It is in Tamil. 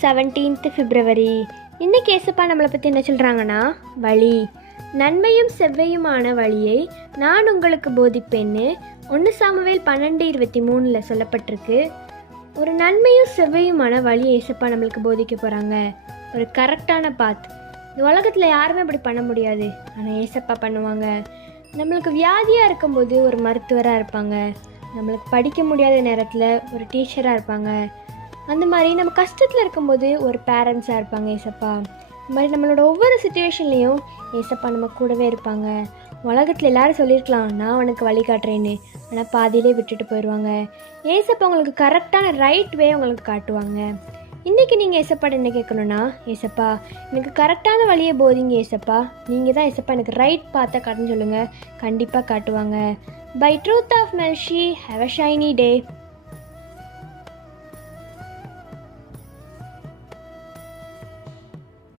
17th February. இன்றைக்கி ஏசப்பா நம்மளை பற்றி என்ன சொல்கிறாங்கன்னா, வழி நன்மையும் செவ்வையுமான வழியை நான் உங்களுக்கு போதிப்பேன்னு 1 சாமுவேல் 12:23 சொல்லப்பட்டிருக்கு. ஒரு நன்மையும் செவ்வையுமான வழியை ஏசப்பா நம்மளுக்கு போதிக்க போகிறாங்க. ஒரு கரெக்டான பாத். இந்த உலகத்தில் யாருமே அப்படி பண்ண முடியாது, ஆனால் ஏசப்பா பண்ணுவாங்க. நம்மளுக்கு வியாதியாக இருக்கும்போது ஒரு மருத்துவராக இருப்பாங்க, நம்மளுக்கு படிக்க முடியாத நேரத்தில் ஒரு டீச்சராக இருப்பாங்க, அந்த மாதிரி நம்ம கஷ்டத்தில் இருக்கும்போது ஒரு பேரண்ட்ஸாக இருப்பாங்க ஏசப்பா. இந்த மாதிரி நம்மளோட ஒவ்வொரு சுச்சுவேஷன்லேயும் ஏசப்பா நம்ம கூடவே இருப்பாங்க. உலகத்தில் எல்லோரும் சொல்லியிருக்கலாம், நான் உனக்கு வழிகாட்டுறேன்னு, ஆனால் பாதியிலே விட்டுட்டு போயிடுவாங்க. ஏசப்பா உங்களுக்கு கரெக்டான ரைட் வே உங்களுக்கு காட்டுவாங்க. இன்றைக்கி நீங்கள் ஏசப்பாட்ட என்ன கேட்கணுன்னா, ஏசப்பா எனக்கு கரெக்டான வழியை போதிங்க ஏசப்பா, நீங்கள் தான் ஏசப்பா எனக்கு ரைட் பார்த்த காட்டுன்னு சொல்லுங்கள். கண்டிப்பாக காட்டுவாங்க. By truth of mercy, have a shiny day.